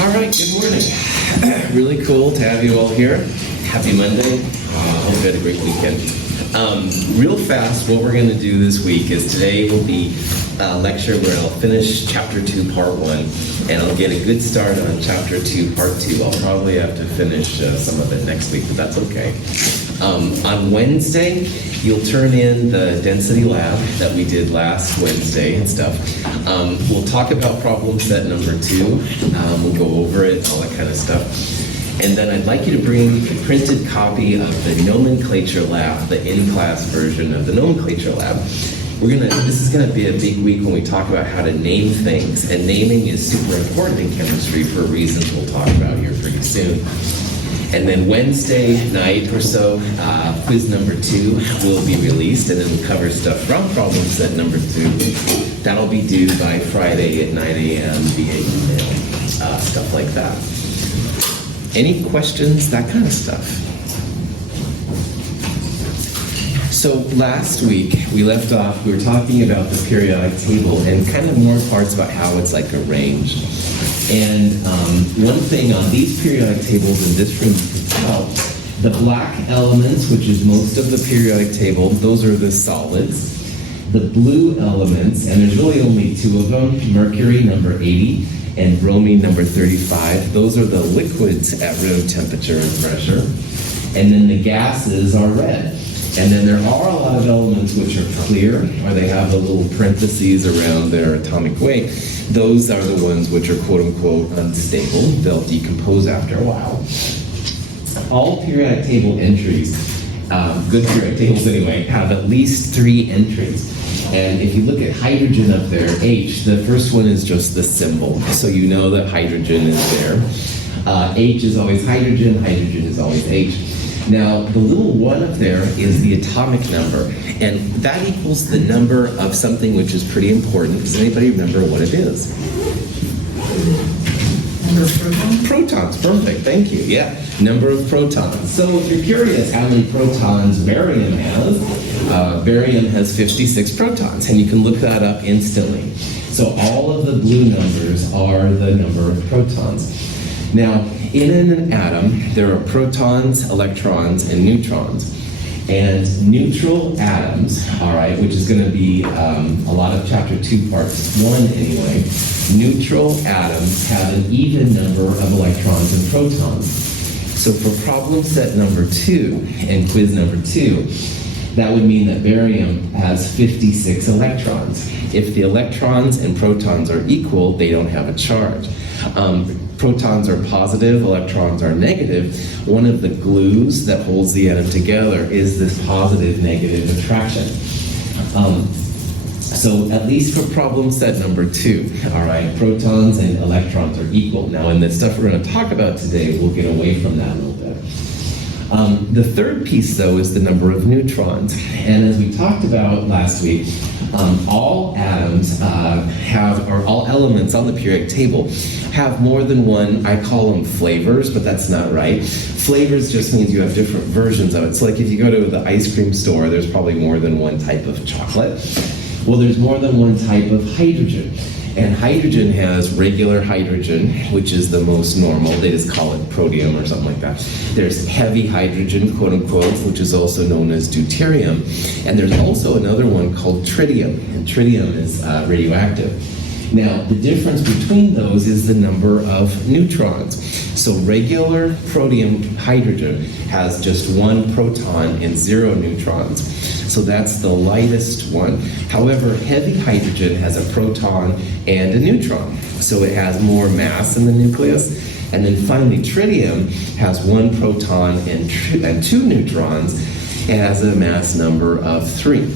All right, good morning. Really cool to have you all here. Happy Monday. Hope you had a great weekend. Real fast, what we're going to do this week is today will be a lecture where I'll finish Chapter 2, Part 1, and I'll get a good start on Chapter 2, Part 2. I'll probably have to finish some of it next week, but that's okay. On Wednesday, you'll turn in the density lab that we did last Wednesday and stuff. We'll talk about problem set number 2. We'll go over it, all that kind of stuff. And then I'd like you to bring a printed copy of the nomenclature lab, the in-class version of the nomenclature lab. This is gonna be a big week when we talk about how to name things, and naming is super important in chemistry for reasons we'll talk about here pretty soon. And then Wednesday night or so, quiz number 2 will be released, and then we'll cover stuff from problem set number 2. That'll be due by Friday at 9 a.m. via email, stuff like that. Any questions, that kind of stuff? So last week, we left off, we were talking about the periodic table and kind of more parts about how it's like arranged. And one thing on these periodic tables in this room, you can tell, the black elements, which is most of the periodic table, those are the solids. The blue elements, and there's really only 2 of them, mercury, number 80, and bromine, number 35. Those are the liquids at room temperature and pressure. And then the gases are red. And then there are a lot of elements which are clear, or they have the little parentheses around their atomic weight. Those are the ones which are quote-unquote unstable. They'll decompose after a while. All periodic table entries, good periodic tables anyway, have at least 3 entries. And if you look at hydrogen up there, H, the first one is just the symbol. So you know that hydrogen is there. H is always hydrogen is always H. Now, the little 1 up there is the atomic number, and that equals the number of something which is pretty important. Does anybody remember what it is? Number of protons? Protons, perfect, thank you, yeah. Number of protons. So if you're curious how many protons barium has 56 protons, and you can look that up instantly. So all of the blue numbers are the number of protons. Now, in an atom, there are protons, electrons, and neutrons. And neutral atoms, all right, which is going to be a lot of Chapter 2, Part 1 anyway, neutral atoms have an even number of electrons and protons. So for problem set number 2 and quiz number 2, that would mean that barium has 56 electrons. If the electrons and protons are equal, they don't have a charge. Protons are positive, electrons are negative. One of the glues that holds the atom together is this positive-negative attraction. So at least for problem set number 2, all right, protons and electrons are equal. Now in the stuff we're going to talk about today, we'll get away from that a little bit. The third piece, though, is the number of neutrons. And as we talked about last week, all atoms or all elements on the periodic table have more than one, I call them flavors, but that's not right. Flavors just means you have different versions of it. So like if you go to the ice cream store, there's probably more than one type of chocolate. Well, there's more than one type of hydrogen. And hydrogen has regular hydrogen, which is the most normal. They just call it protium or something like that. There's heavy hydrogen, quote unquote, which is also known as deuterium. And there's also another one called tritium. And tritium is radioactive. Now, the difference between those is the number of neutrons. So regular protium hydrogen has just 1 proton and 0 neutrons. So that's the lightest one. However, heavy hydrogen has a proton and a neutron. So it has more mass in the nucleus. And then finally, tritium has 1 proton and 2 neutrons. It has a mass number of 3.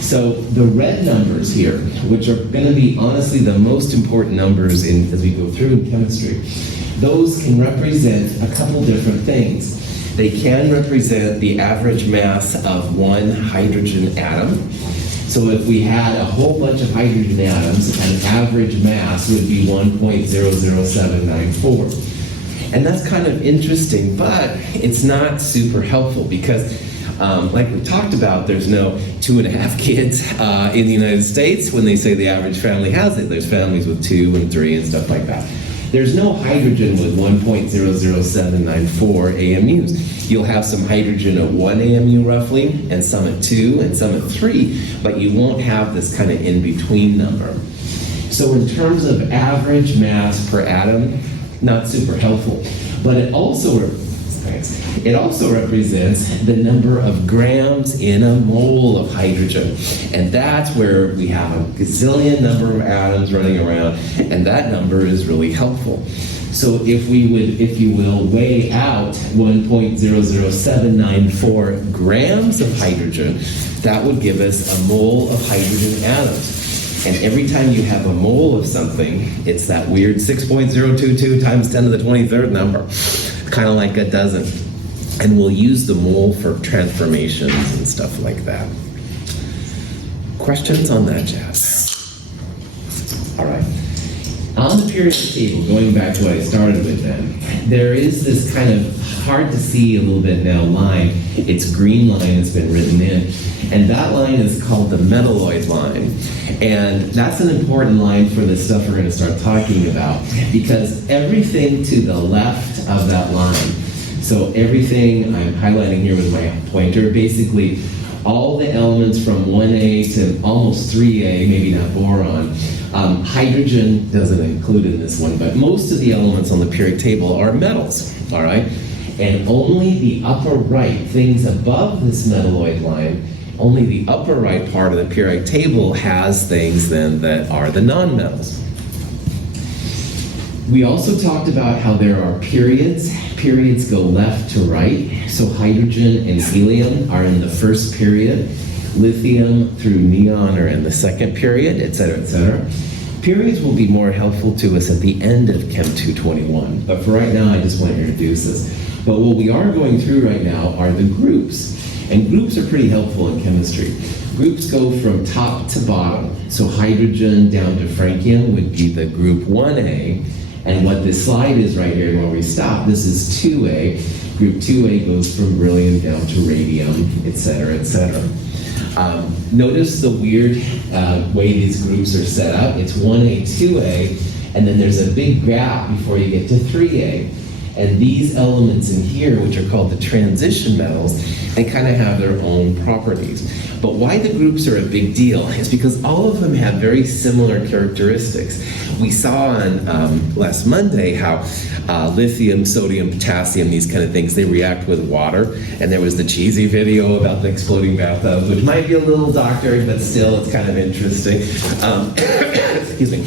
So the red numbers here, which are going to be honestly the most important numbers as we go through in chemistry, those can represent a couple different things. They can represent the average mass of 1 hydrogen atom. So if we had a whole bunch of hydrogen atoms, an average mass would be 1.00794. And that's kind of interesting, but it's not super helpful because like we talked about, there's no 2.5 kids in the United States when they say the average family has it. There's families with 2 and 3 and stuff like that. There's no hydrogen with 1.00794 AMUs. You'll have some hydrogen at 1 AMU roughly, and some at 2, and some at 3, but you won't have this kind of in-between number. So in terms of average mass per atom, not super helpful, but it also represents the number of grams in a mole of hydrogen. And that's where we have a gazillion number of atoms running around, and that number is really helpful. So if we would, if you will, weigh out 1.00794 grams of hydrogen, that would give us a mole of hydrogen atoms. And every time you have a mole of something, it's that weird 6.022 times 10 to the 23rd number, kind of like a dozen. And we'll use the mole for transformations and stuff like that. Questions on that, Jazz? All right. On the periodic table, going back to what I started with then, there is this kind of hard to see a little bit now line. It's green line that's been written in. And that line is called the metalloid line. And that's an important line for the stuff we're going to start talking about, because everything to the left of that line, so everything I'm highlighting here with my pointer, basically all the elements from 1A to almost 3A, maybe not boron. Hydrogen doesn't include in this one, but most of the elements on the periodic table are metals, all right? And only the upper right, things above this metalloid line, only the upper right part of the periodic table has things then that are the nonmetals. We also talked about how there are periods. Periods go left to right. So hydrogen and helium are in the first period. Lithium through neon are in the second period, et cetera, et cetera. Periods will be more helpful to us at the end of Chem 221. But for right now, I just want to introduce this. But what we are going through right now are the groups. And groups are pretty helpful in chemistry. Groups go from top to bottom. So hydrogen down to francium would be the group 1A. And what this slide is right here where we stop, this is 2A. Group 2A goes from beryllium down to radium, et cetera, et cetera. Notice the weird way these groups are set up. It's 1A, 2A, and then there's a big gap before you get to 3A. And these elements in here, which are called the transition metals, they kind of have their own properties. But why the groups are a big deal is because all of them have very similar characteristics. We saw on last Monday how lithium, sodium, potassium, these kind of things, they react with water. And there was the cheesy video about the exploding bathtub, which might be a little doctored, but still it's kind of interesting. Excuse me.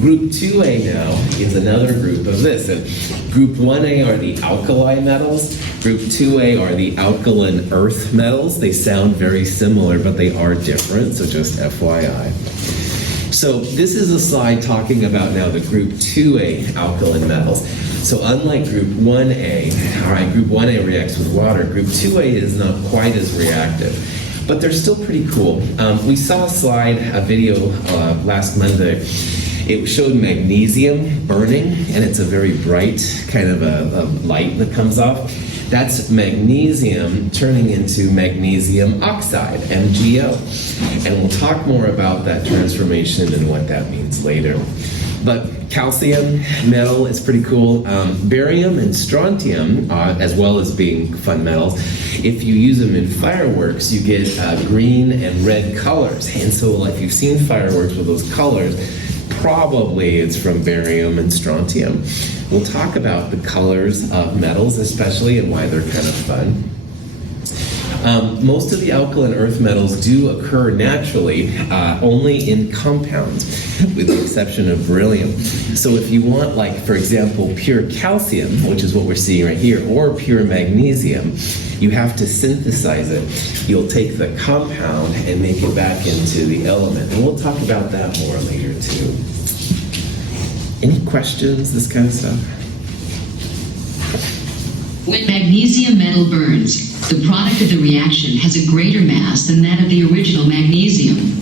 Group 2A now is another group of this. And group 1A are the alkali metals. Group 2A are the alkaline earth metals. They sound very similar, but they are different, so just FYI. So this is a slide talking about now the group 2A alkaline metals. So unlike group 1A, all right, group 1A reacts with water. Group 2A is not quite as reactive, but they're still pretty cool. We saw a video last Monday. It showed magnesium burning, and it's a very bright kind of a light that comes off. That's magnesium turning into magnesium oxide, MgO. And we'll talk more about that transformation and what that means later. But calcium metal is pretty cool. Barium and strontium, as well as being fun metals, if you use them in fireworks, you get green and red colors. And so if you've seen fireworks with those colors, probably it's from barium and strontium. We'll talk about the colors of metals especially and why they're kind of fun. Most of the alkaline earth metals do occur naturally, only in compounds, with the exception of beryllium. So if you want, like, for example, pure calcium, which is what we're seeing right here, or pure magnesium, you have to synthesize it. You'll take the compound and make it back into the element. And we'll talk about that more later, too. Any questions, this kind of stuff? When magnesium metal burns, the product of the reaction has a greater mass than that of the original magnesium.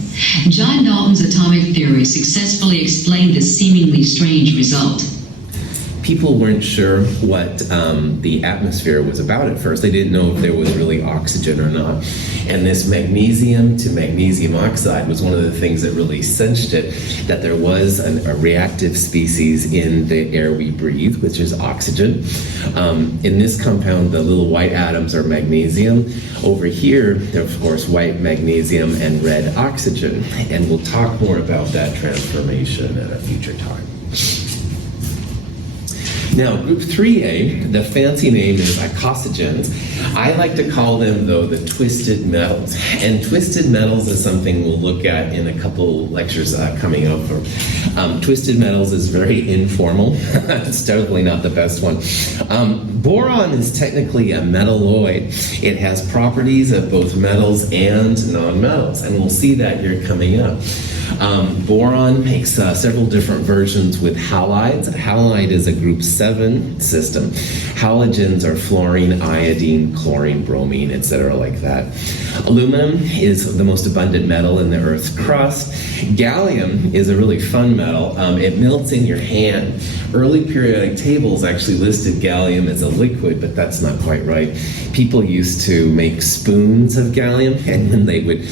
John Dalton's atomic theory successfully explained this seemingly strange result. people weren't sure what the atmosphere was about at first. They didn't know if there was really oxygen or not. And this magnesium to magnesium oxide was one of the things that really cinched it, that there was a reactive species in the air we breathe, which is oxygen. In this compound, the little white atoms are magnesium. Over here, they're of course white magnesium and red oxygen. And we'll talk more about that transformation at a future time. Now, group 3A, the fancy name is Chalcogens. I like to call them, though, the twisted metals. And twisted metals is something we'll look at in a couple lectures coming up. Twisted metals is very informal. It's definitely not the best one. Boron is technically a metalloid. It has properties of both metals and nonmetals, and we'll see that here coming up. Boron makes several different versions with halides. A halide is a group 7 system. Halogens are fluorine, iodine, chlorine, bromine, etc. like that. Aluminum is the most abundant metal in the Earth's crust. Gallium is a really fun metal. It melts in your hand. Early periodic tables actually listed gallium as a liquid, but that's not quite right. People used to make spoons of gallium, and when they would,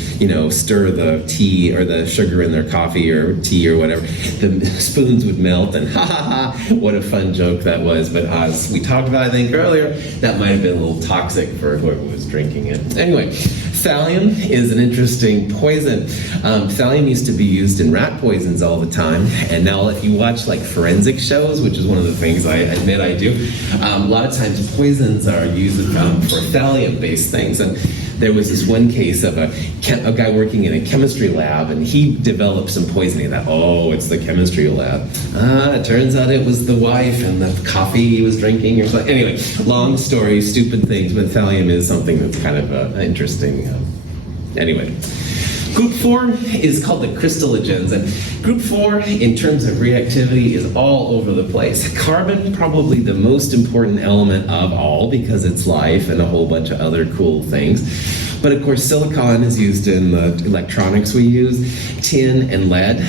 stir the tea or the sugar in their coffee or tea or whatever, the spoons would melt, and ha ha ha, what a fun joke that was. But as we talked about, I think earlier, that might have been a little toxic for whoever was drinking it. Anyway, thallium is an interesting poison. Thallium used to be used in rat poisons all the time, and now if you watch like forensic shows, which is one of the things I admit I do, a lot of times poisons are used for thallium-based things. And there was this one case of a guy working in a chemistry lab, and he developed some poisoning. It's the chemistry lab. It turns out it was the wife and the coffee he was drinking or something. Anyway, long story, stupid things, but thallium is something that's kind of interesting. Anyway. Group 4 is called the crystallogens, and group 4, in terms of reactivity, is all over the place. Carbon, probably the most important element of all, because it's life and a whole bunch of other cool things. But of course, silicon is used in the electronics we use. Tin and lead,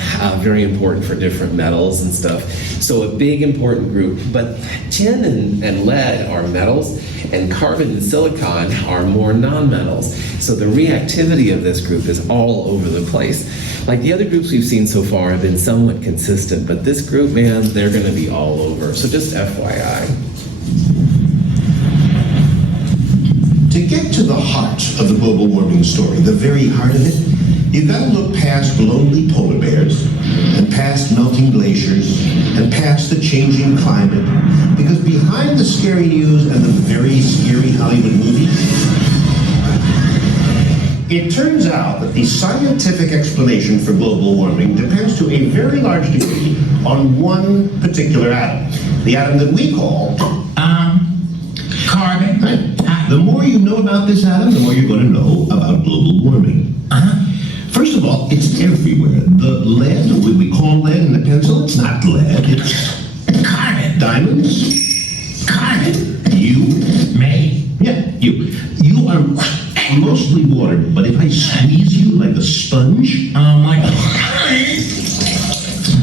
very important for different metals and stuff. So a big important group. But tin and lead are metals, and carbon and silicon are more nonmetals. So the reactivity of this group is all over the place. Like the other groups we've seen so far have been somewhat consistent, but this group, man, they're going to be all over. So just FYI. To get to the heart of the global warming story, the very heart of it, you've got to look past lonely polar bears, and past melting glaciers, and past the changing climate, because behind the scary news and the very scary Hollywood movies, it turns out that the scientific explanation for global warming depends to a very large degree on one particular atom, the atom that we call carbon. Right. The more you know about this atom, the more you're going to know about global warming. First of all, it's everywhere. The lead, what we call lead in the pencil, it's not lead, it's Carbon. diamonds. Carbon. You. Me. Yeah, you. You are mostly water, but if I squeeze you like a sponge, Like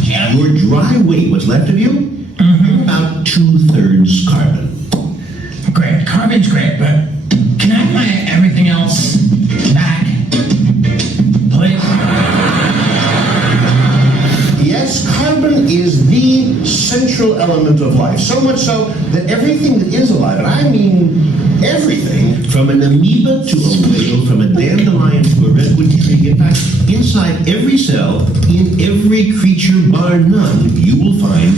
yeah. your dry weight, what's left of you, you're about 2/3 carbon. Great. Carbon's great, but can I have my everything else back, please? Yes, carbon is the central element of life, so much so that everything that is alive, and I mean everything, from an amoeba to a whale, from a dandelion to a redwood tree, in fact, inside every cell, in every creature bar none, you will find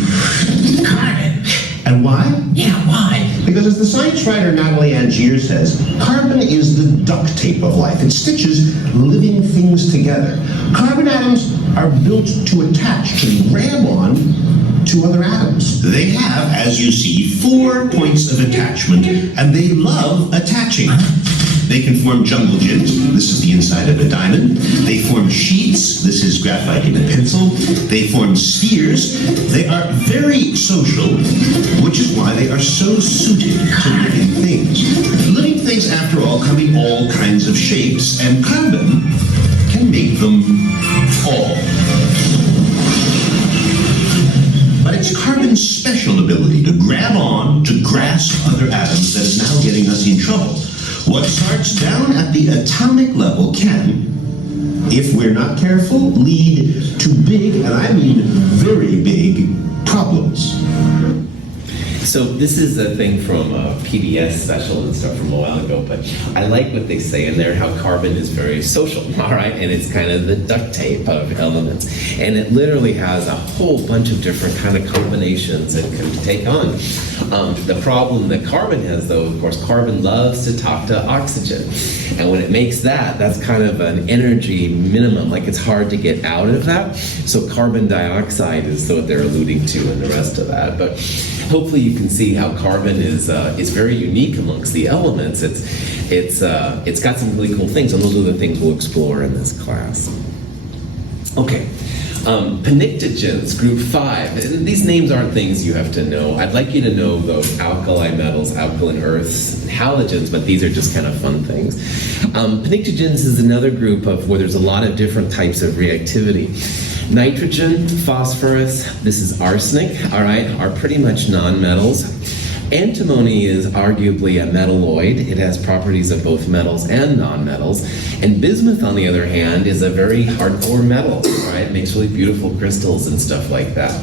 Carbon. And why? Yeah, why? Because as the science writer Natalie Angier says, carbon is the duct tape of life. It stitches living things together. Carbon atoms are built to attach, to grab on to other atoms. They have, as you see, 4 points of attachment, and they love attaching. They can form junglegens. This is the inside of a diamond. They form sheets. This is graphite in a pencil. They form spheres. They are very social, which is why they are so suited to living things. Living things, after all, come in all kinds of shapes, and carbon can make them all. But it's it's carbon's special ability to grab on, to grasp other atoms that is now getting us in trouble. What starts down at the atomic level can, if we're not careful, lead to big, and I mean very big, problems. So this is a thing from a PBS special and stuff from a while ago, but I like what they say in there, how carbon is very social, all right? And it's kind of the duct tape of elements. And it literally has a whole bunch of different kind of combinations it can take on. The problem that carbon has, though, of course, carbon loves to talk to oxygen. And when it makes that, that's kind of an energy minimum, like it's hard to get out of that. So carbon dioxide is what they're alluding to in the rest of that. But hopefully you can see how carbon is very unique amongst the elements. It's got some really cool things, and those are the things we'll explore in this class. Okay. Pinectogens, group 5. And these names aren't things you have to know. I'd like you to know those alkali metals, alkaline earths, and halogens, but these are just kind of fun things. Pinectogens is another group of where there's a lot of different types of reactivity. Nitrogen, phosphorus, this is arsenic, all right, are pretty much nonmetals. Antimony is arguably a metalloid. It has properties of both metals and nonmetals. And bismuth, on the other hand, is a very hardcore metal, right? It makes really beautiful crystals and stuff like that.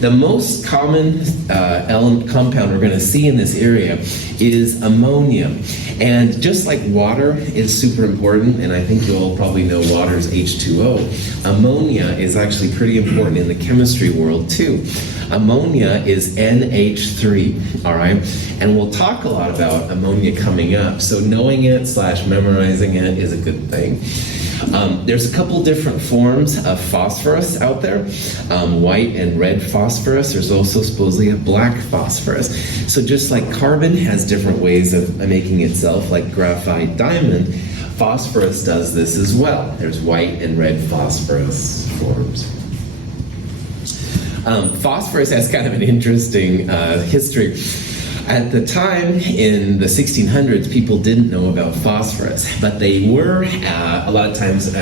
The most common compound we're going to see in this area is ammonia. And just like water is super important, and I think you'll probably know water is H2O, ammonia is actually pretty important in the chemistry world too. Ammonia is NH3, all right? And we'll talk a lot about ammonia coming up, so knowing it / memorizing it is a good thing. There's a couple different forms of phosphorus out there, white and red phosphorus. There's also supposedly a black phosphorus. So just like carbon has different ways of making itself, like graphite diamond, phosphorus does this as well. There's white and red phosphorus forms. Phosphorus has kind of an interesting history. At the time, in the 1600s, people didn't know about phosphorus, but they were a lot of times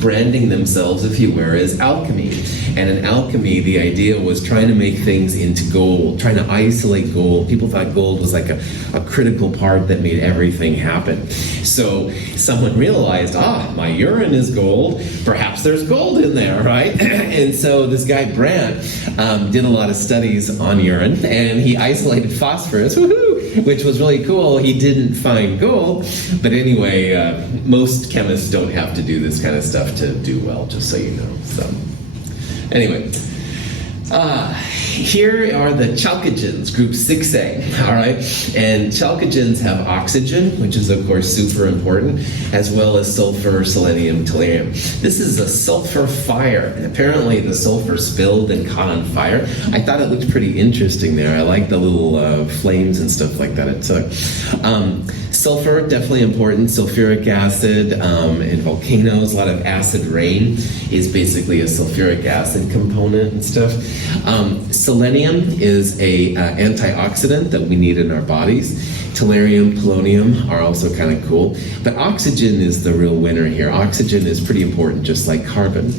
branding themselves, if you were, as alchemy. And in alchemy, the idea was trying to make things into gold, trying to isolate gold. People thought gold was like a critical part that made everything happen. So someone realized, my urine is gold, perhaps there's gold in there, right? And so this guy, Brandt, did a lot of studies on urine, and he isolated phosphorus, woohoo, which was really cool. He didn't find gold, but anyway, most chemists don't have to do this kind of stuff to do well, just so you know. So anyway, here are the chalcogens, group 6A, all right? And chalcogens have oxygen, which is, of course, super important, as well as sulfur, selenium, thallium. This is a sulfur fire. And apparently, the sulfur spilled and caught on fire. I thought it looked pretty interesting there. I like the little flames and stuff like that it took. Sulfur, definitely important. Sulfuric acid in volcanoes, a lot of acid rain is basically a sulfuric acid component and stuff. Selenium is a antioxidant that we need in our bodies. Tellurium, polonium are also kind of cool. But oxygen is the real winner here. Oxygen is pretty important, just like carbon.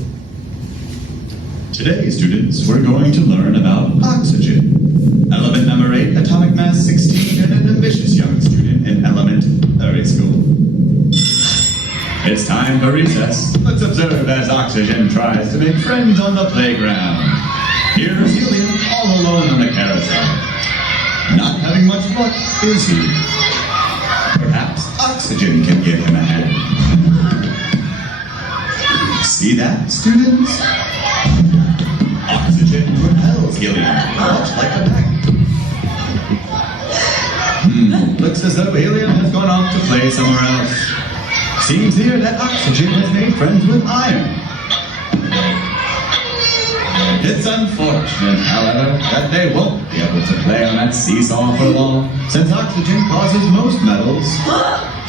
Today, students, we're going to learn about oxygen. Element number 8, atomic mass 16, and an ambitious young student in elementary school. It's time for recess. Let's observe as oxygen tries to make friends on the playground. Here's helium all alone on the carousel. Not having much luck, is he? Perhaps oxygen can give him a hand. See that, students? Oxygen repels helium, much like a magnet. Looks as though helium has gone off to play somewhere else. Seems here that oxygen has made friends with iron. It's unfortunate, however, that they won't be able to play on that seesaw for long, since oxygen causes most metals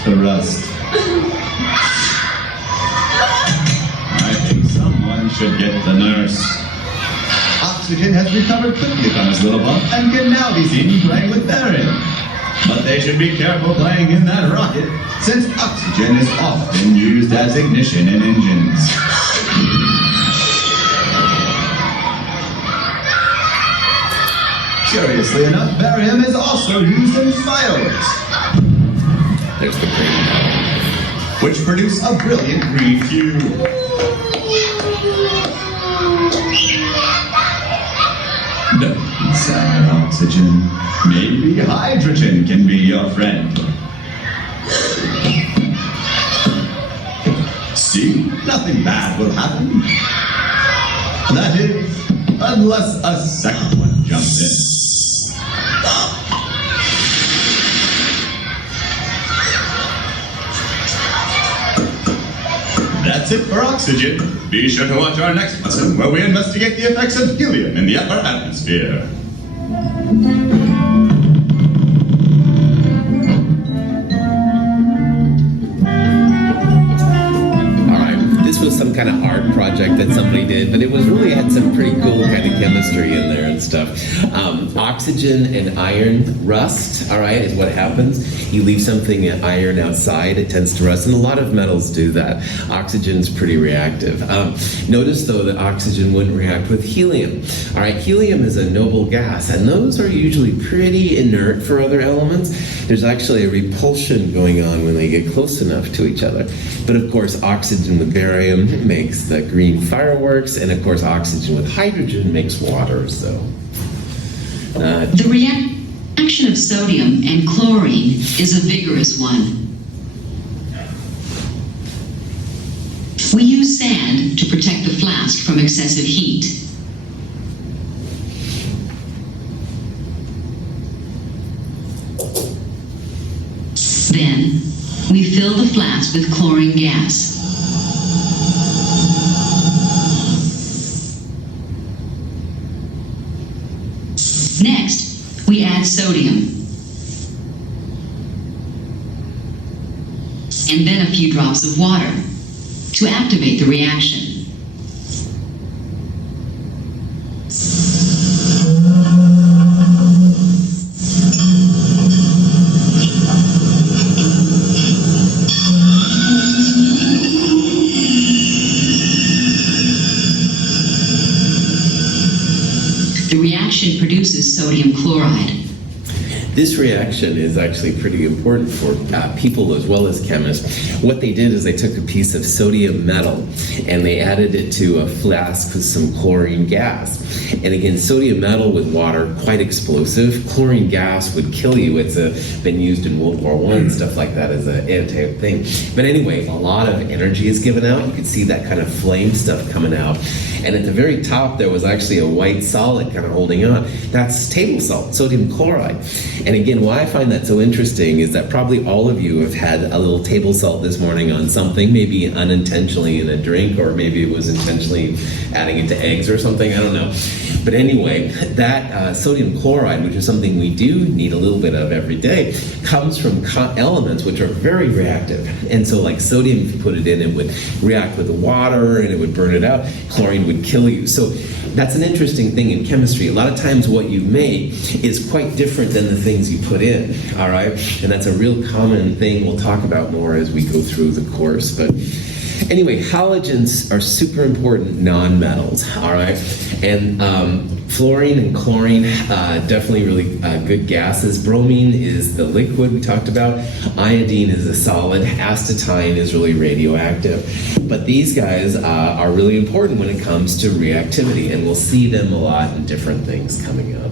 to rust. I think someone should get the nurse. Oxygen has recovered quickly from his little bump and can now be seen playing with barium. But they should be careful playing in that rocket, since oxygen is often used as ignition in engines. Curiously enough, barium is also used in fireworks, There's the green. which produce a brilliant green hue. Don't be sad, oxygen. Maybe hydrogen can be your friend. See? Nothing bad will happen. That is, unless a second one jumps in. That's it for oxygen. Be sure to watch our next lesson where we investigate the effects of helium in the upper atmosphere. This was some kind of art project that somebody did, but it was really had some pretty cool kind of chemistry in there and stuff. Oxygen and iron rust, all right, is what happens. You leave something iron outside, it tends to rust, and a lot of metals do that. Oxygen's pretty reactive. Notice, though, that oxygen wouldn't react with helium. All right, helium is a noble gas, and those are usually pretty inert for other elements. There's actually a repulsion going on when they get close enough to each other. But of course, oxygen with barium makes the green fireworks, and of course, oxygen with hydrogen makes water. So, The reaction of sodium and chlorine is a vigorous one. We use sand to protect the flask from excessive heat. Then, we fill the flask with chlorine gas. Next, we add sodium. And then a few drops of water to activate the reaction. The reaction produces sodium chloride. this reaction is actually pretty important for people as well as chemists. What they did is they took a piece of sodium metal and they added it to a flask with some chlorine gas. And again, sodium metal with water, quite explosive. Chlorine gas would kill you. It's been used in World War I and stuff like that as an anti-thing. But anyway, a lot of energy is given out. You could see that kind of flame stuff coming out. And at the very top, there was actually a white solid kind of holding on. That's table salt, sodium chloride. And again, why I find that so interesting is that probably all of you have had a little table salt this morning on something, maybe unintentionally in a drink, or maybe it was intentionally adding it to eggs or something, I don't know. But anyway, that sodium chloride, which is something we do need a little bit of every day, comes from elements which are very reactive. And so like sodium, if you put it in, it would react with the water and it would burn it out. Chlorine would kill you. So that's an interesting thing in chemistry. A lot of times what you make is quite different than the things you put in, all right? And that's a real common thing we'll talk about more as we go through the course. But anyway, halogens are super important non-metals, all right? And fluorine and chlorine, definitely really good gases. Bromine is the liquid we talked about. Iodine is a solid. Acetylene is really radioactive. But these guys are really important when it comes to reactivity, and we'll see them a lot in different things coming up.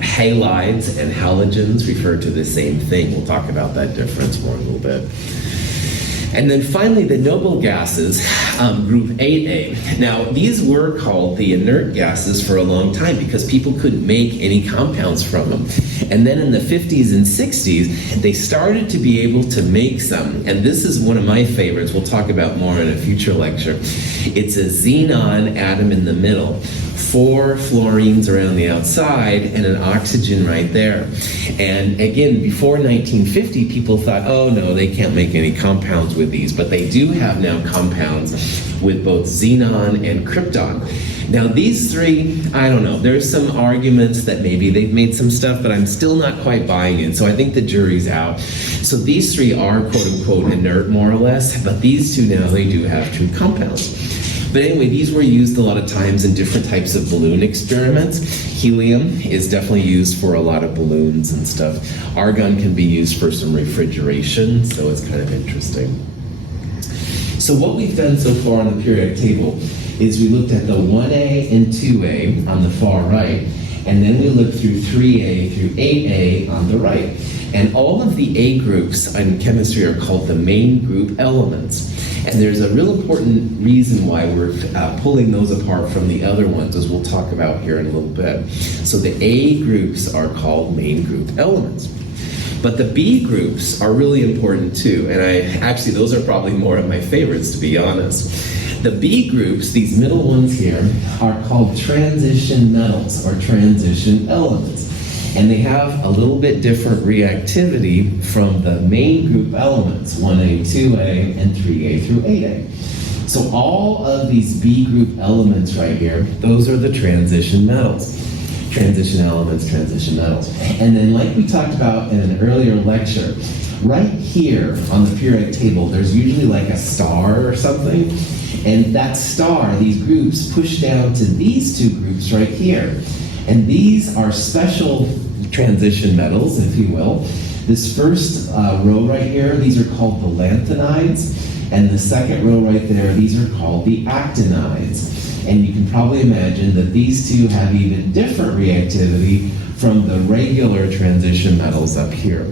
Halides and halogens refer to the same thing. We'll talk about that difference more in a little bit. And then finally, the noble gases, group 8A. Now, these were called the inert gases for a long time because people couldn't make any compounds from them. And then in the 50s and 60s, they started to be able to make some. And this is one of my favorites. We'll talk about more in a future lecture. It's a xenon atom in the middle. 4 fluorines around the outside and an oxygen right there. And again, before 1950, people thought, oh no, they can't make any compounds with these, but they do have now compounds with both xenon and krypton. Now these three, I don't know, there's some arguments that maybe they've made some stuff, but I'm still not quite buying it, so I think the jury's out. So these three are quote unquote inert more or less, but these two now, they do have true compounds. But anyway, these were used a lot of times in different types of balloon experiments. Helium is definitely used for a lot of balloons and stuff. Argon can be used for some refrigeration, so it's kind of interesting. So what we've done so far on the periodic table is we looked at the 1A and 2A on the far right, and then we looked through 3A through 8A on the right. And all of the A groups in chemistry are called the main group elements. And there's a real important reason why we're pulling those apart from the other ones, as we'll talk about here in a little bit. So the A groups are called main group elements. But the B groups are really important too. And actually, those are probably more of my favorites, to be honest. The B groups, these middle ones here, are called transition metals or transition elements. And they have a little bit different reactivity from the main group elements, 1A, 2A, and 3A through 8A. So all of these B group elements right here, those are the transition metals. Transition elements, transition metals. And then like we talked about in an earlier lecture, right here on the periodic table, there's usually like a star or something. And that star, these groups, push down to these two groups right here. And these are special transition metals, if you will. This first row right here, these are called the lanthanides. And the second row right there, these are called the actinides. And you can probably imagine that these two have even different reactivity from the regular transition metals up here.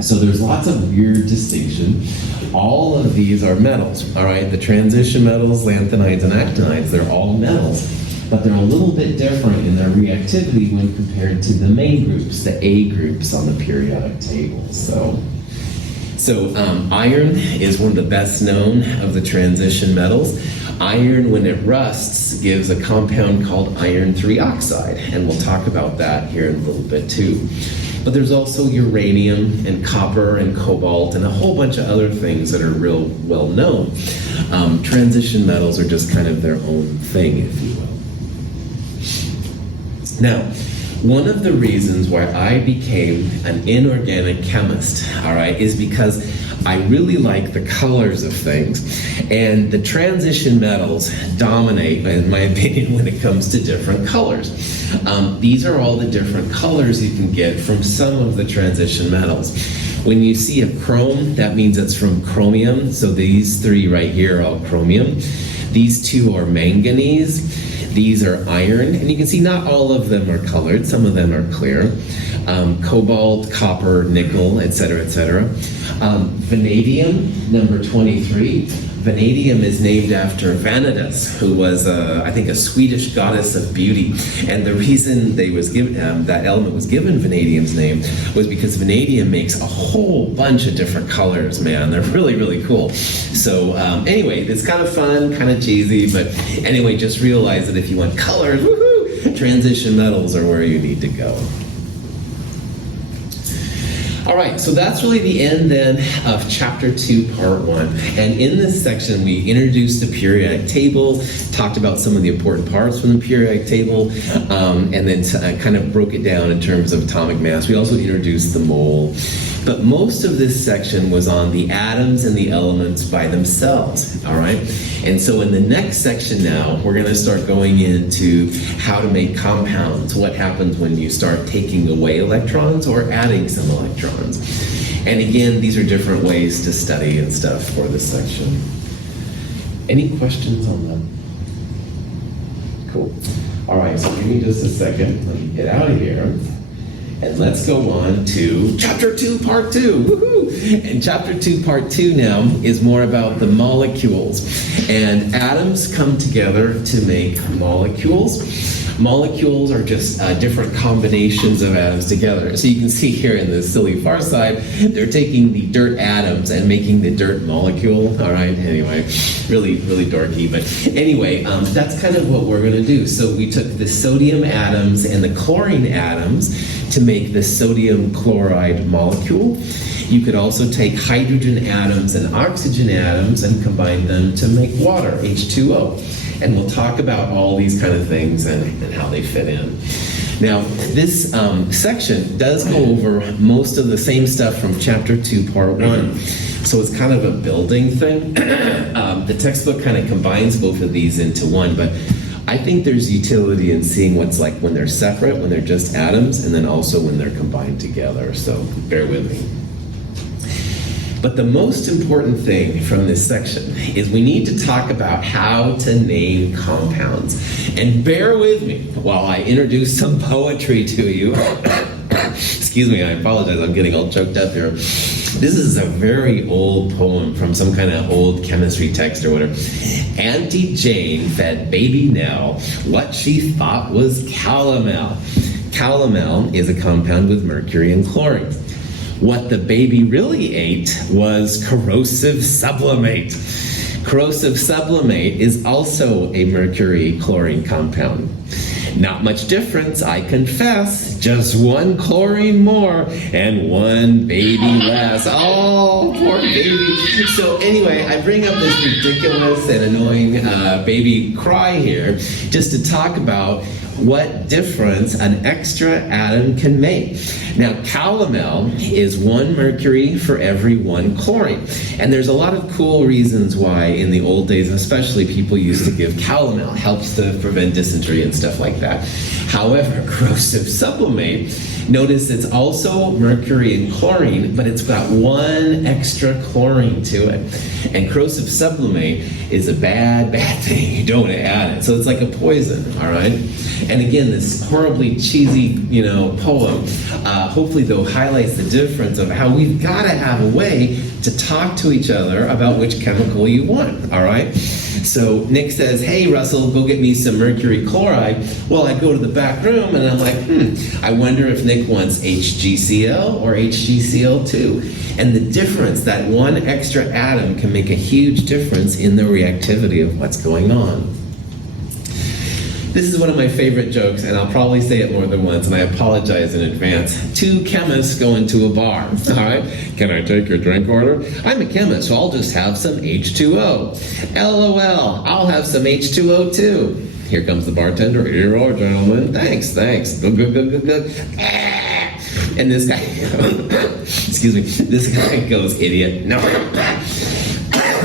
So there's lots of weird distinction. All of these are metals, all right? The transition metals, lanthanides, and actinides, they're all metals. But they're a little bit different in their reactivity when compared to the main groups, the A groups on the periodic table. So iron is one of the best known of the transition metals. Iron, when it rusts, gives a compound called iron 3 oxide, and we'll talk about that here in a little bit too. But there's also uranium and copper and cobalt and a whole bunch of other things that are real well known. Transition metals are just kind of their own thing, if you will. Now, one of the reasons why I became an inorganic chemist, all right, is because I really like the colors of things. And the transition metals dominate, in my opinion, when it comes to different colors. These are all the different colors you can get from some of the transition metals. When you see a chrome, that means it's from chromium. So these three right here are all chromium. These two are manganese. These are iron, and you can see not all of them are colored, some of them are clear. Cobalt, copper, nickel, etc., etc. Vanadium, number 23. Vanadium is named after Vanadis, who was, I think, a Swedish goddess of beauty. And the reason they was given, that element was given vanadium's name was because vanadium makes a whole bunch of different colors, man. They're really, really cool. So anyway, it's kind of fun, kind of cheesy, but anyway, just realize that if you want colors, woohoo, transition metals are where you need to go. All right, so that's really the end then of Chapter 2, Part 1. And in this section, we introduced the periodic table, talked about some of the important parts from the periodic table, and then kind of broke it down in terms of atomic mass. We also introduced the mole. But most of this section was on the atoms and the elements by themselves, all right? And so in the next section now, we're going to start going into how to make compounds, what happens when you start taking away electrons or adding some electrons. And again, these are different ways to study and stuff for this section. Any questions on that? Cool. All right, so give me just a second. Let me get out of here. And let's go on to Chapter 2, Part 2. Woohoo! And Chapter 2, Part 2 now is more about the molecules. And atoms come together to make molecules. Molecules are just different combinations of atoms together. So you can see here in the silly far side, they're taking the dirt atoms and making the dirt molecule. All right, anyway, really, really dorky. But anyway, that's kind of what we're going to do. So we took the sodium atoms and the chlorine atoms to make the sodium chloride molecule. You could also take hydrogen atoms and oxygen atoms and combine them to make water, H2O. And we'll talk about all these kind of things and how they fit in. Now, this section does go over most of the same stuff from Chapter 2, Part 1. So it's kind of a building thing. The textbook kind of combines both of these into one, but I think there's utility in seeing what's like when they're separate, when they're just atoms, and then also when they're combined together. So bear with me. But the most important thing from this section is we need to talk about how to name compounds. And bear with me while I introduce some poetry to you. Excuse me, I apologize, I'm getting all choked up here. This is a very old poem from some kind of old chemistry text or whatever. Auntie Jane fed baby Nell what she thought was calomel. Calomel is a compound with mercury and chlorine. What the baby really ate was corrosive sublimate. Corrosive sublimate is also a mercury-chlorine compound. Not much difference, I confess. Just one chlorine more and one baby less. Oh, poor baby. So anyway, I bring up this ridiculous and annoying baby cry here just to talk about what difference an extra atom can make. Now, calomel is one mercury for every one chlorine. And there's a lot of cool reasons why in the old days, especially, people used to give calomel. Helps to prevent dysentery and stuff like that. However, corrosive sublimate, notice it's also mercury and chlorine, but it's got one extra chlorine to it. And corrosive sublimate is a bad, bad thing. You don't want to add it. So it's like a poison, all right? And again, this horribly cheesy, poem, hopefully though highlights the difference of how we've got to have a way to talk to each other about which chemical you want, all right? So Nick says, hey, Russell, go get me some mercury chloride. Well, I go to the back room and I'm like, I wonder if Nick wants HgCl or HgCl2. And the difference, that one extra atom can make a huge difference in the reactivity of what's going on. This is one of my favorite jokes, and I'll probably say it more than once, and I apologize in advance. Two chemists go into a bar. All right, can I take your drink order? I'm a chemist, so I'll just have some H2O. LOL, I'll have some H2O too. Here comes the bartender. Here you are, gentlemen. Thanks. Good. And this guy, excuse me, this guy goes, idiot. No.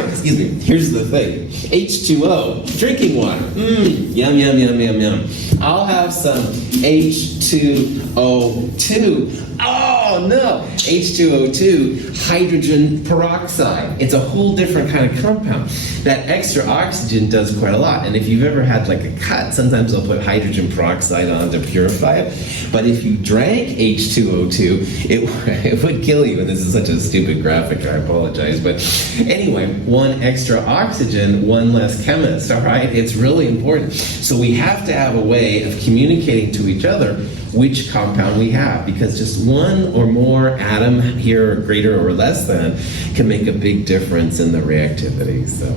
Excuse me, here's the thing. H2O, drinking water. Yum. I'll have some H2O2. Oh no, H2O2, hydrogen peroxide. It's a whole different kind of compound. That extra oxygen does quite a lot. And if you've ever had like a cut, sometimes they'll put hydrogen peroxide on to purify it. But if you drank H2O2, it would kill you. And this is such a stupid graphic, I apologize. But anyway, one extra oxygen, one less chemist, all right? It's really important. So we have to have a way of communicating to each other which compound we have, because just one or more atom here, greater or less than, can make a big difference in the reactivity. So,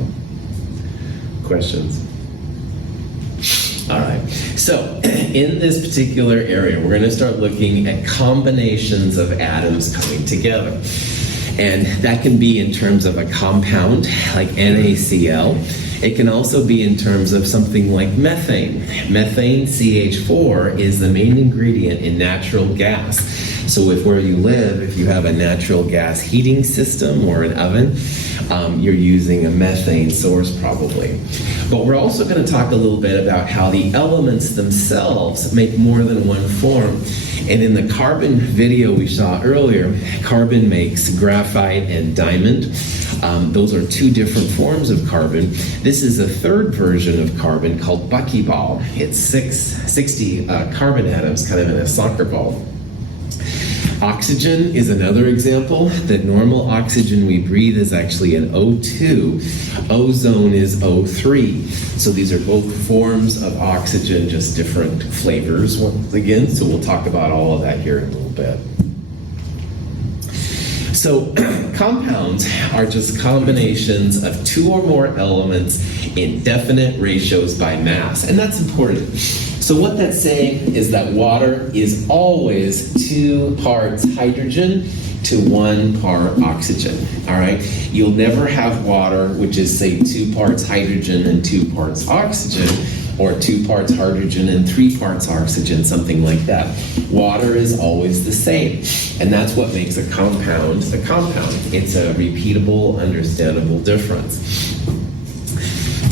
questions? All right, so in this particular area, we're going to start looking at combinations of atoms coming together. And that can be in terms of a compound, like NaCl. It can also be in terms of something like methane. Methane, CH4, is the main ingredient in natural gas. So if where you live, if you have a natural gas heating system or an oven, you're using a methane source probably. But we're also going to talk a little bit about how the elements themselves make more than one form. And in the carbon video we saw earlier, carbon makes graphite and diamond. Those are two different forms of carbon. This is a third version of carbon called buckyball. It's 60 carbon atoms, kind of in a soccer ball. Oxygen is another example. The normal oxygen we breathe is actually an O2. Ozone is O3. So these are both forms of oxygen, just different flavors once again. So we'll talk about all of that here in a little bit. So compounds are just combinations of two or more elements in definite ratios by mass, and that's important. So what that's saying is that water is always 2 parts hydrogen to 1 part oxygen, all right? You'll never have water which is, say, 2 parts hydrogen and 2 parts oxygen. or 2 parts hydrogen and 3 parts oxygen, something like that. Water is always the same, and that's what makes a compound a compound. It's a repeatable, understandable difference.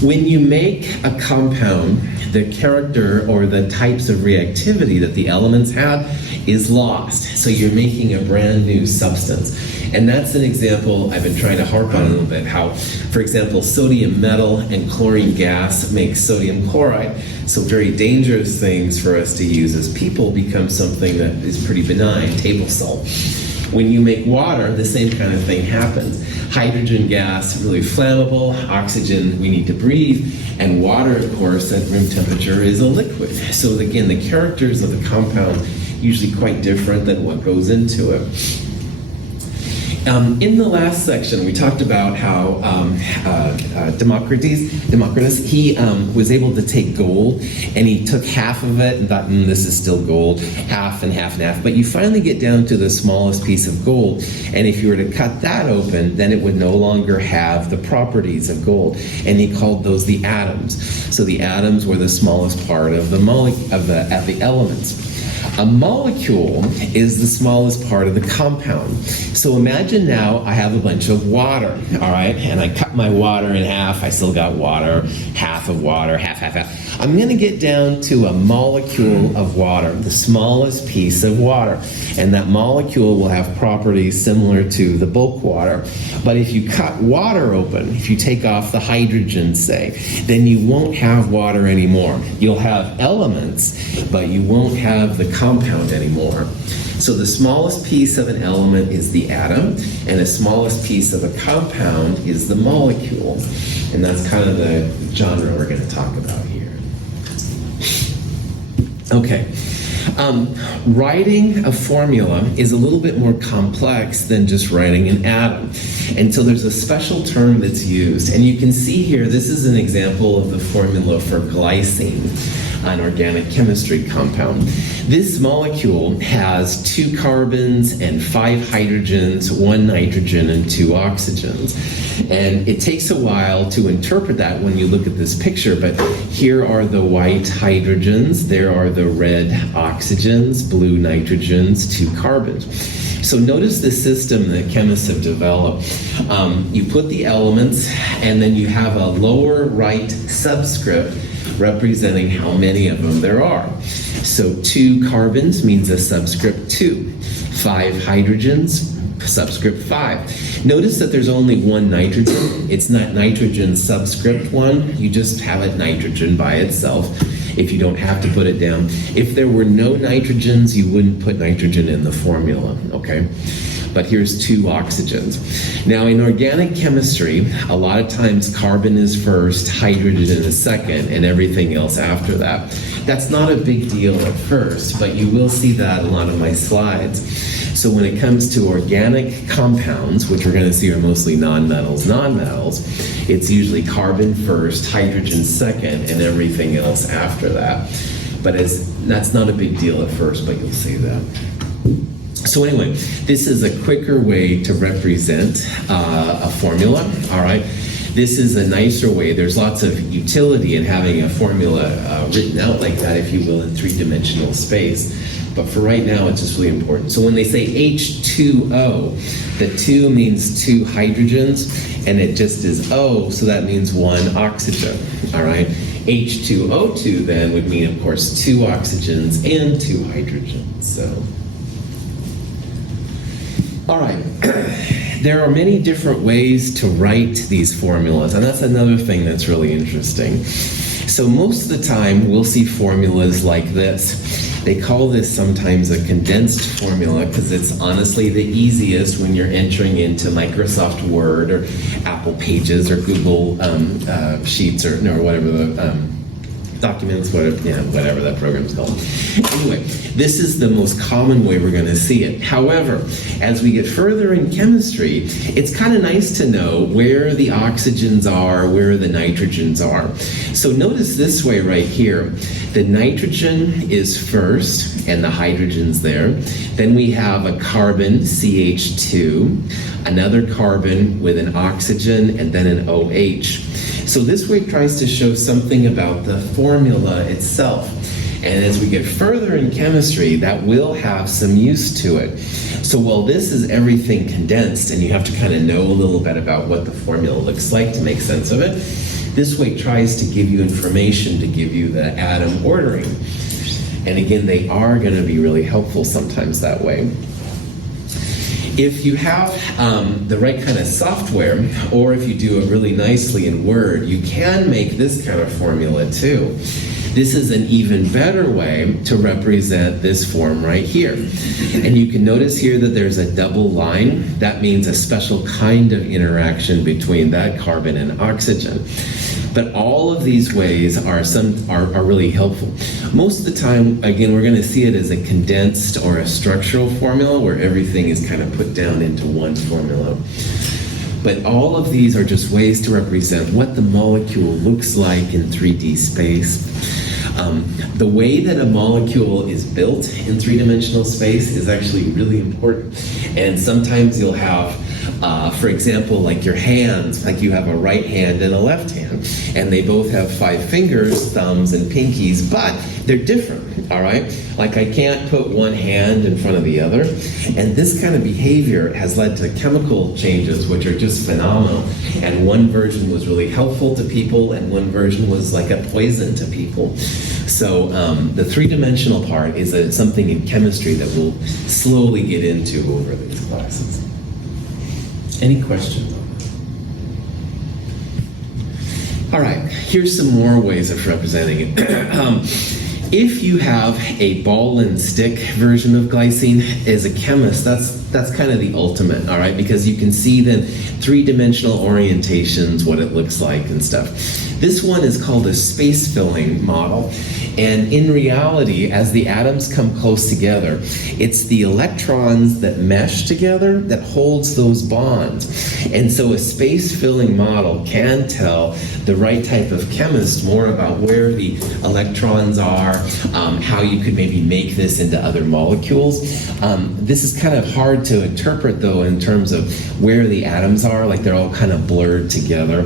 When you make a compound, the character or the types of reactivity that the elements have is lost. So you're making a brand new substance. And that's an example I've been trying to harp on a little bit, how, for example, sodium metal and chlorine gas make sodium chloride. So very dangerous things for us to use as people become something that is pretty benign, table salt. When you make water, the same kind of thing happens. Hydrogen gas, really flammable. Oxygen, we need to breathe. And water, of course, at room temperature is a liquid. So again, the characters of the compound usually quite different than what goes into it. In the last section, we talked about how Democritus, he was able to take gold, and he took half of it and thought, this is still gold, half and half and half. But you finally get down to the smallest piece of gold, and if you were to cut that open, then it would no longer have the properties of gold, and he called those the atoms. So the atoms were the smallest part of the elements. A molecule is the smallest part of the compound. So imagine now I have a bunch of water, all right? And I cut my water in half. I still got water, half of water, half. I'm going to get down to a molecule of water, the smallest piece of water. And that molecule will have properties similar to the bulk water. But if you cut water open, if you take off the hydrogen, say, then you won't have water anymore. You'll have elements, but you won't have the compound anymore. So the smallest piece of an element is the atom, and the smallest piece of a compound is the molecule. And that's kind of the genre we're going to talk about here. Okay. Writing a formula is a little bit more complex than just writing an atom. And so there's a special term that's used. And you can see here, this is an example of the formula for glycine, an organic chemistry compound. This molecule has 2 carbons and 5 hydrogens, 1 nitrogen, and 2 oxygens. And it takes a while to interpret that when you look at this picture, but here are the white hydrogens, there are the red oxygens, blue nitrogens, 2 carbons. So notice the system that chemists have developed. You put the elements, and then you have a lower right subscript representing how many of them there are. So 2 carbons means a subscript 2. 5 hydrogens, subscript 5. Notice that there's only 1 nitrogen. It's not nitrogen subscript 1. You just have it nitrogen by itself if you don't have to put it down. If there were no nitrogens, you wouldn't put nitrogen in the formula, okay? But here's 2 oxygens. Now in organic chemistry, a lot of times carbon is first, hydrogen is second, and everything else after that. That's not a big deal at first, but you will see that in a lot of my slides. So when it comes to organic compounds, which we're going to see are mostly nonmetals, it's usually carbon first, hydrogen second, and everything else after that. But that's not a big deal at first, but you'll see that. So anyway, this is a quicker way to represent a formula, all right? This is a nicer way. There's lots of utility in having a formula written out like that, if you will, in 3-dimensional space. But for right now, it's just really important. So when they say H2O, the 2 means 2 hydrogens, and it just is O, so that means 1 oxygen, all right? H2O2 then would mean, of course, 2 oxygens and 2 hydrogens, so. All right, there are many different ways to write these formulas, and that's another thing that's really interesting. So most of the time, we'll see formulas like this. They call this sometimes a condensed formula because it's honestly the easiest when you're entering into Microsoft Word or Apple Pages or Google Sheets or whatever the documents, whatever that program's called. Anyway, this is the most common way we're going to see it. However, as we get further in chemistry, it's kind of nice to know where the oxygens are, where the nitrogens are. So notice this way right here. The nitrogen is first, and the hydrogen's there. Then we have a carbon, CH2, another carbon with an oxygen, and then an OH. So this way tries to show something about the formula itself. And as we get further in chemistry, that will have some use to it. So while this is everything condensed, and you have to kind of know a little bit about what the formula looks like to make sense of it, this way tries to give you information to give you the atom ordering. And again, they are going to be really helpful sometimes that way. If you have the right kind of software, or if you do it really nicely in Word, you can make this kind of formula too. This is an even better way to represent this form right here. And you can notice here that there's a double line. That means a special kind of interaction between that carbon and oxygen. But all of these ways are really helpful. Most of the time, again, we're going to see it as a condensed or a structural formula where everything is kind of put down into one formula. But all of these are just ways to represent what the molecule looks like in 3D space. The way that a molecule is built in three-dimensional space is actually really important. And sometimes you'll have, for example, like your hands, like you have a right hand and a left hand, and they both have 5 fingers, thumbs, and pinkies, but they're different, all right? Like I can't put one hand in front of the other, and this kind of behavior has led to chemical changes which are just phenomenal, and one version was really helpful to people, and one version was like a poison to people. So the three-dimensional part is something in chemistry that we'll slowly get into over these classes. Any questions? All right, here's some more ways of representing it. If you have a ball and stick version of glycine, as a chemist, that's kind of the ultimate, all right? Because you can see then three-dimensional orientations, what it looks like and stuff. This one is called a space-filling model. And in reality, as the atoms come close together, it's the electrons that mesh together that holds those bonds. And so a space-filling model can tell the right type of chemist more about where the electrons are, how you could maybe make this into other molecules. This is kind of hard to interpret, though, in terms of where the atoms are, like they're all kind of blurred together.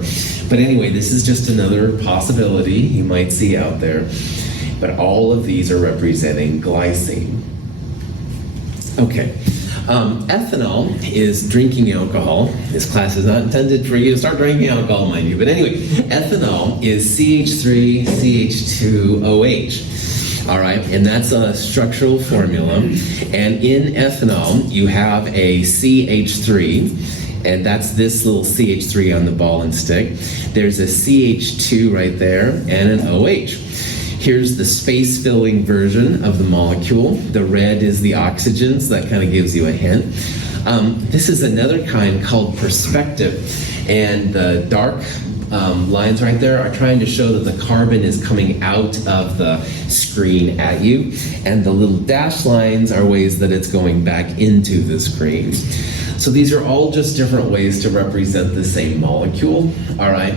But anyway, this is just another possibility you might see out there. But all of these are representing glycine. Okay, ethanol is drinking alcohol. This class is not intended for you to start drinking alcohol, mind you. But anyway, ethanol is CH3, CH2, OH. All right, and that's a structural formula. And in ethanol, you have a CH3, and that's this little CH3 on the ball and stick. There's a CH2 right there, and an OH. Here's the space-filling version of the molecule. The red is the oxygen, so that kind of gives you a hint. This is another kind called perspective, and the dark lines right there are trying to show that the carbon is coming out of the screen at you, and the little dashed lines are ways that it's going back into the screen. So these are all just different ways to represent the same molecule, all right?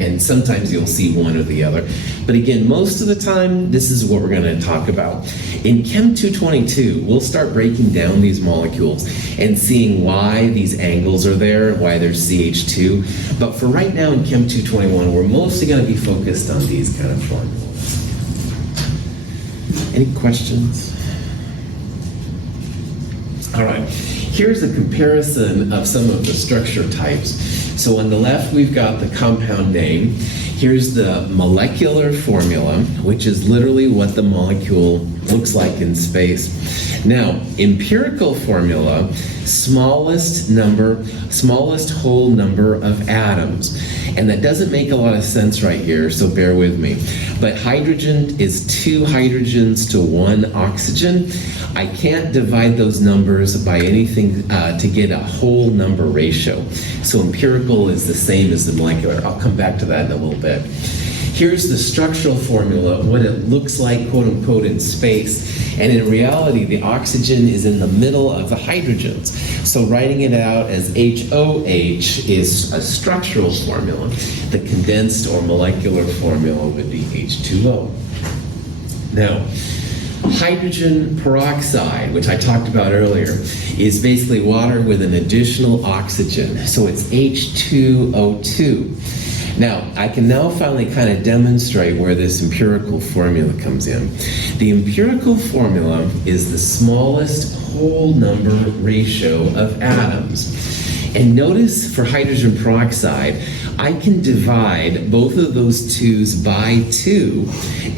And sometimes you'll see one or the other. But again, most of the time, this is what we're going to talk about. In Chem 222, we'll start breaking down these molecules and seeing why these angles are there, why there's CH2. But for right now in Chem 221, we're mostly going to be focused on these kind of formulas. Any questions? All right. Here's a comparison of some of the structure types. So on the left, we've got the compound name. Here's the molecular formula, which is literally what the molecule looks like in space. Now, empirical formula, smallest whole number of atoms. And that doesn't make a lot of sense right here, so bear with me. But hydrogen is 2 hydrogens to 1 oxygen. I can't divide those numbers by anything to get a whole number ratio. So empirical is the same as the molecular. I'll come back to that in a little bit. Here's the structural formula, what it looks like, quote unquote, in space. And in reality, the oxygen is in the middle of the hydrogens. So writing it out as HOH is a structural formula. The condensed or molecular formula would be H2O. Now, hydrogen peroxide, which I talked about earlier, is basically water with an additional oxygen. So it's H2O2. Now, I can now finally kind of demonstrate where this empirical formula comes in. The empirical formula is the smallest whole number ratio of atoms. And notice for hydrogen peroxide, I can divide both of those 2's by 2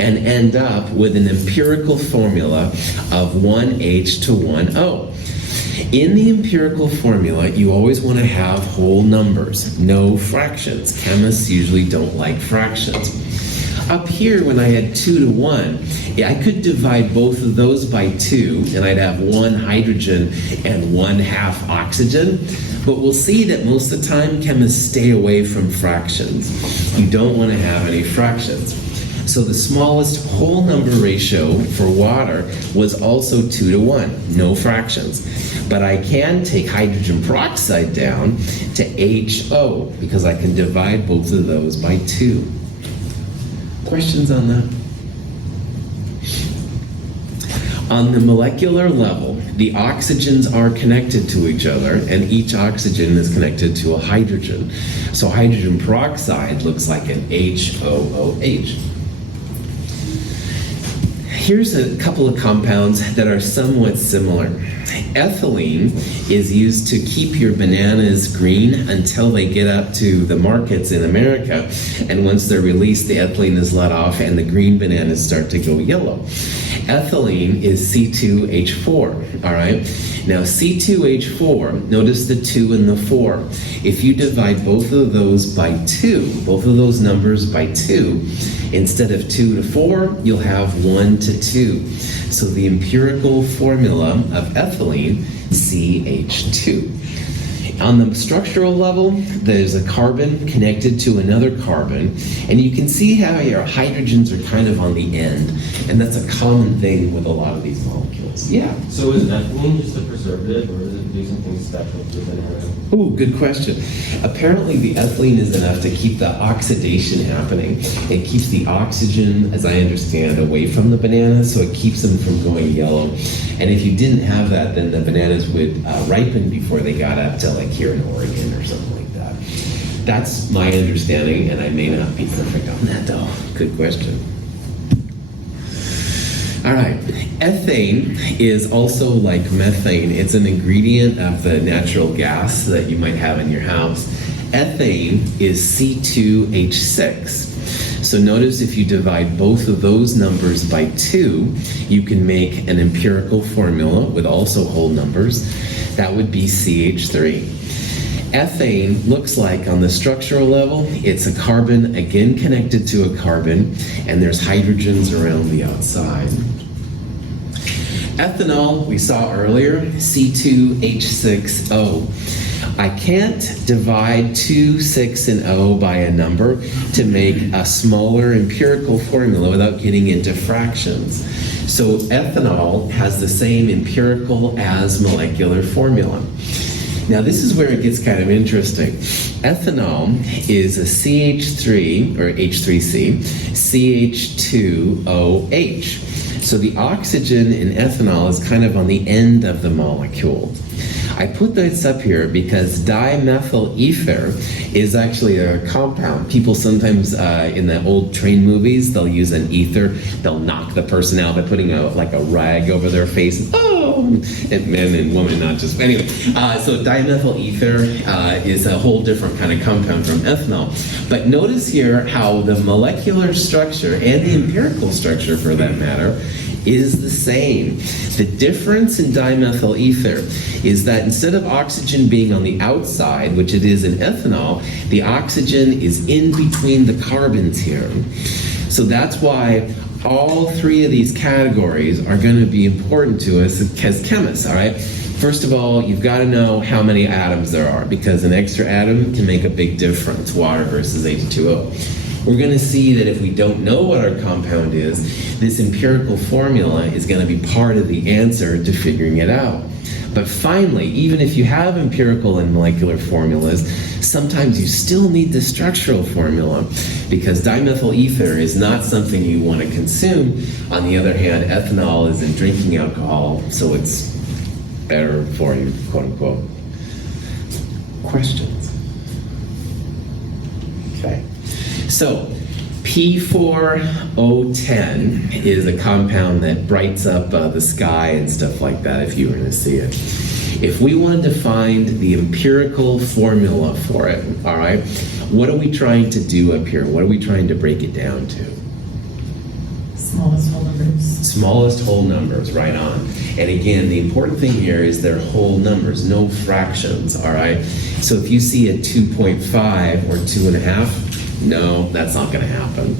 and end up with an empirical formula of 1H to 1O. In the empirical formula, you always want to have whole numbers, no fractions. Chemists usually don't like fractions. Up here, when I had 2 to 1, I could divide both of those by 2, and I'd have 1 hydrogen and 1/2 oxygen. But we'll see that most of the time, chemists stay away from fractions. You don't want to have any fractions. So the smallest whole number ratio for water was also 2 to 1, no fractions. But I can take hydrogen peroxide down to HO because I can divide both of those by 2. Questions on that? On the molecular level, the oxygens are connected to each other, and each oxygen is connected to a hydrogen. So hydrogen peroxide looks like an HOOH. Here's a couple of compounds that are somewhat similar. Ethylene is used to keep your bananas green until they get up to the markets in America, and once they're released, the ethylene is let off and the green bananas start to go yellow. Ethylene is C2H4, all right? Now C2H4, notice the 2 and the 4. If you divide both of those by 2, both of those numbers by 2, instead of 2 to 4, you'll have 1 to 2. So the empirical formula of ethylene, CH2. On the structural level, there's a carbon connected to another carbon, and you can see how your hydrogens are kind of on the end, and that's a common thing with a lot of these molecules. Yeah? So is ethylene just a preservative, or does it do something special to the banana? Oh, good question. Apparently the ethylene is enough to keep the oxidation happening. It keeps the oxygen, as I understand, away from the bananas, so it keeps them from going yellow. And if you didn't have that, then the bananas would ripen before they got up to like here in Oregon or something like that. That's my understanding, and I may not be perfect on that though. Good question. All right, ethane is also like methane. It's an ingredient of the natural gas that you might have in your house. Ethane is C2H6. So notice if you divide both of those numbers by 2, you can make an empirical formula with also whole numbers. That would be CH3. Ethane looks like, on the structural level, it's a carbon again connected to a carbon, and there's hydrogens around the outside. Ethanol, we saw earlier, C2H6O. I can't divide 2, 6, and O by a number to make a smaller empirical formula without getting into fractions. So ethanol has the same empirical as molecular formula. Now this is where it gets kind of interesting. Ethanol is a CH3, or H3C, CH2OH. So the oxygen in ethanol is kind of on the end of the molecule. I put this up here because dimethyl ether is actually a compound. People sometimes in the old train movies, they'll use an ether. They'll knock the person out by putting a rag over their face. Oh, and men and women, not just. Anyway, so dimethyl ether is a whole different kind of compound from ethanol. But notice here how the molecular structure and the empirical structure, for that matter, is the same. The difference in dimethyl ether is that instead of oxygen being on the outside, which it is in ethanol, the oxygen is in between the carbons here. So that's why all 3 of these categories are going to be important to us as chemists, all right? First of all, you've got to know how many atoms there are, because an extra atom can make a big difference, water versus H2O. We're going to see that if we don't know what our compound is, this empirical formula is going to be part of the answer to figuring it out. But finally, even if you have empirical and molecular formulas, sometimes you still need the structural formula, because dimethyl ether is not something you want to consume. On the other hand, ethanol is in drinking alcohol, so it's better for you, quote unquote. Questions? Okay. So, P4O10 is a compound that brights up the sky and stuff like that, if you were to see it. If we wanted to find the empirical formula for it, all right, what are we trying to do up here? What are we trying to break it down to? Smallest whole numbers. Smallest whole numbers, right on. And again, the important thing here is they're whole numbers, no fractions, all right? So if you see a 2.5 or 2.5, no, that's not going to happen.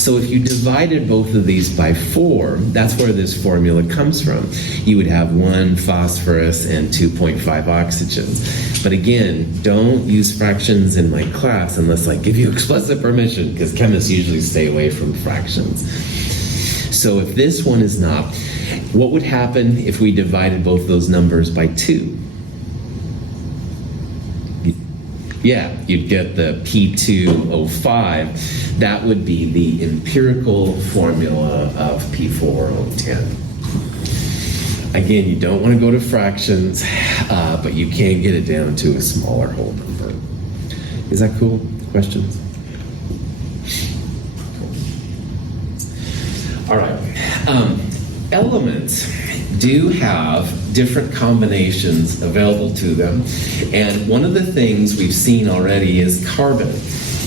So if you divided both of these by 4, that's where this formula comes from. You would have 1 phosphorus and 2.5 oxygens. But again, don't use fractions in my class unless I give you explicit permission, because chemists usually stay away from fractions. So if this one is not, what would happen if we divided both those numbers by 2? Yeah, you'd get the P2O5. That would be the empirical formula of P4O10. Again, you don't want to go to fractions, but you can get it down to a smaller whole number. Is that cool? Questions? All right. Elements do have different combinations available to them, and one of the things we've seen already is carbon.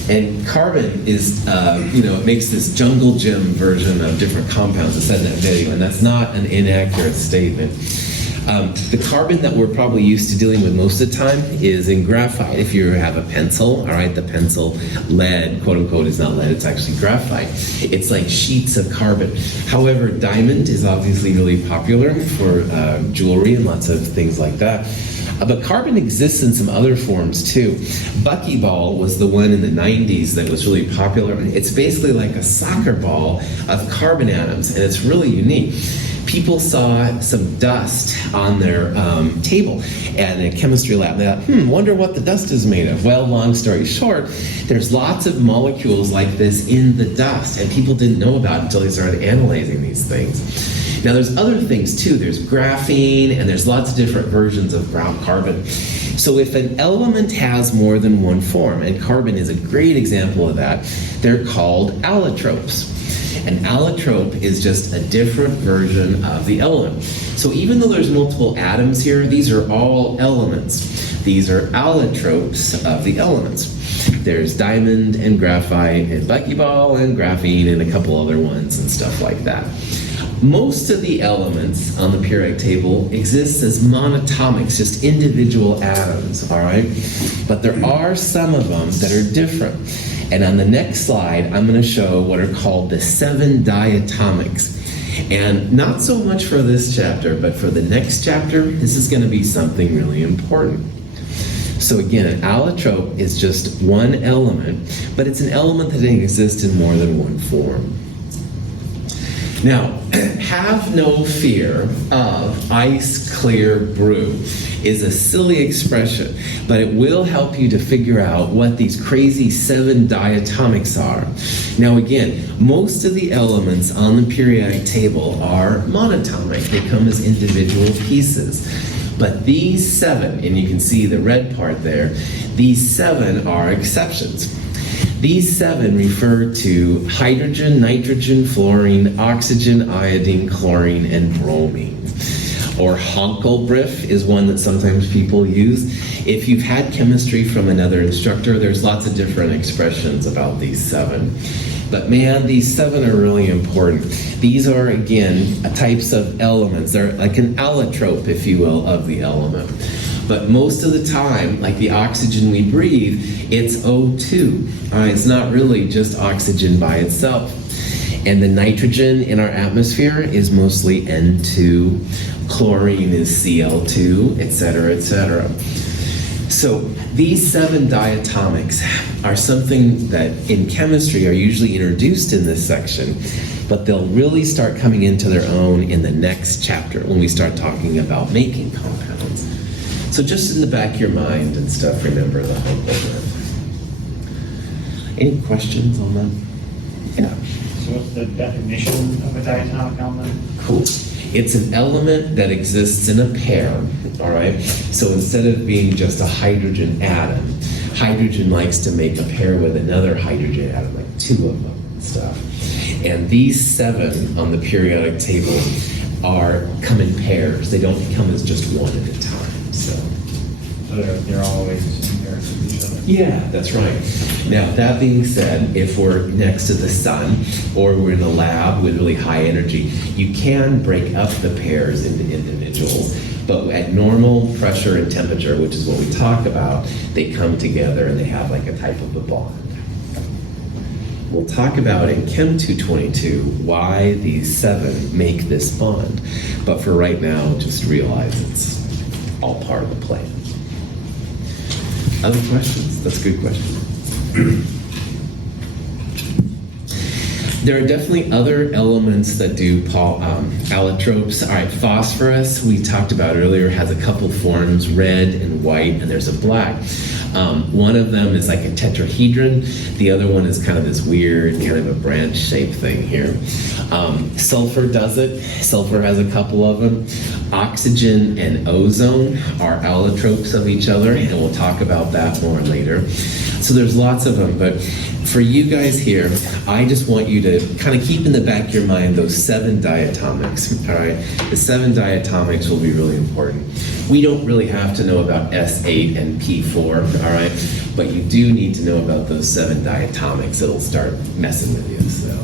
And carbon is, it makes this jungle gym version of different compounds. I said in that video, and that's not an inaccurate statement. The carbon that we're probably used to dealing with most of the time is in graphite. If you have a pencil, all right, the pencil lead, quote unquote, is not lead, it's actually graphite. It's like sheets of carbon. However, diamond is obviously really popular for jewelry and lots of things like that. But carbon exists in some other forms too. Buckyball was the one in the 90s that was really popular. It's basically like a soccer ball of carbon atoms, and it's really unique. People saw some dust on their table at a chemistry lab. They thought, wonder what the dust is made of. Well, long story short, there's lots of molecules like this in the dust, and people didn't know about it until they started analyzing these things. Now, there's other things too. There's graphene, and there's lots of different versions of brown carbon. So if an element has more than one form, and carbon is a great example of that, they're called allotropes. An allotrope is just a different version of the element. So even though there's multiple atoms here, these are all elements. These are allotropes of the elements. There's diamond and graphite and buckyball and graphene and a couple other ones and stuff like that. Most of the elements on the periodic table exist as monatomics, just individual atoms, all right? But there are some of them that are different. And on the next slide, I'm going to show what are called the 7 diatomics. And not so much for this chapter, but for the next chapter, this is going to be something really important. So again, an allotrope is just one element, but it's an element that exists in more than one form. Now, have no fear of ice clear brew is a silly expression, but it will help you to figure out what these crazy 7 diatomics are. Now again, most of the elements on the periodic table are monatomic. They come as individual pieces. But these 7, and you can see the red part there, these 7 are exceptions. These 7 refer to hydrogen, nitrogen, fluorine, oxygen, iodine, chlorine, and bromine. Or Honkelbrief is one that sometimes people use. If you've had chemistry from another instructor, there's lots of different expressions about these 7. But man, these 7 are really important. These are, again, types of elements. They're like an allotrope, if you will, of the element. But most of the time, like the oxygen we breathe, it's O2. It's not really just oxygen by itself. And the nitrogen in our atmosphere is mostly N2. Chlorine is Cl2, etc., etc. So these 7 diatomics are something that in chemistry are usually introduced in this section, but they'll really start coming into their own in the next chapter when we start talking about making compounds. So just in the back of your mind and stuff, remember the whole thing. Any questions on that? Yeah. So what's the definition of a diatomic element? Cool. It's an element that exists in a pair, all right? So instead of being just a hydrogen atom, hydrogen likes to make a pair with another hydrogen atom, like 2 of them and stuff. And these 7 on the periodic table come in pairs. They don't come as just one at a time, so. So they're always in pairs with each other? Yeah, that's right. Now, that being said, if we're next to the sun or we're in a lab with really high energy, you can break up the pairs into individuals. But at normal pressure and temperature, which is what we talk about, they come together and they have like a type of a bond. We'll talk about in Chem 222 why these 7 make this bond. But for right now, just realize it's all part of the plan. Other questions? That's a good question. There are definitely other elements that do allotropes. All right, phosphorus, we talked about earlier, has a couple forms, red and white, and there's a black. One of them is like a tetrahedron. The other one is kind of this weird, kind of a branch-shaped thing here. Sulfur does it. Sulfur has a couple of them. Oxygen and ozone are allotropes of each other, and we'll talk about that more later. So there's lots of them, but for you guys here, I just want you to kind of keep in the back of your mind those 7 diatomics, all right? The 7 diatomics will be really important. We don't really have to know about S8 and P4, all right? But you do need to know about those 7 diatomics. It'll start messing with you, so.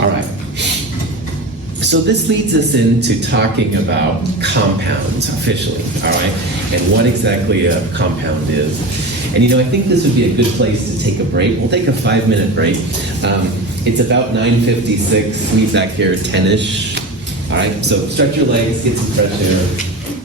All right. So this leads us into talking about compounds officially, all right? And what exactly a compound is. And I think this would be a good place to take a break. We'll take a 5-minute break. It's about 9:56, meet back here at 10-ish. All right, so stretch your legs, get some fresh air.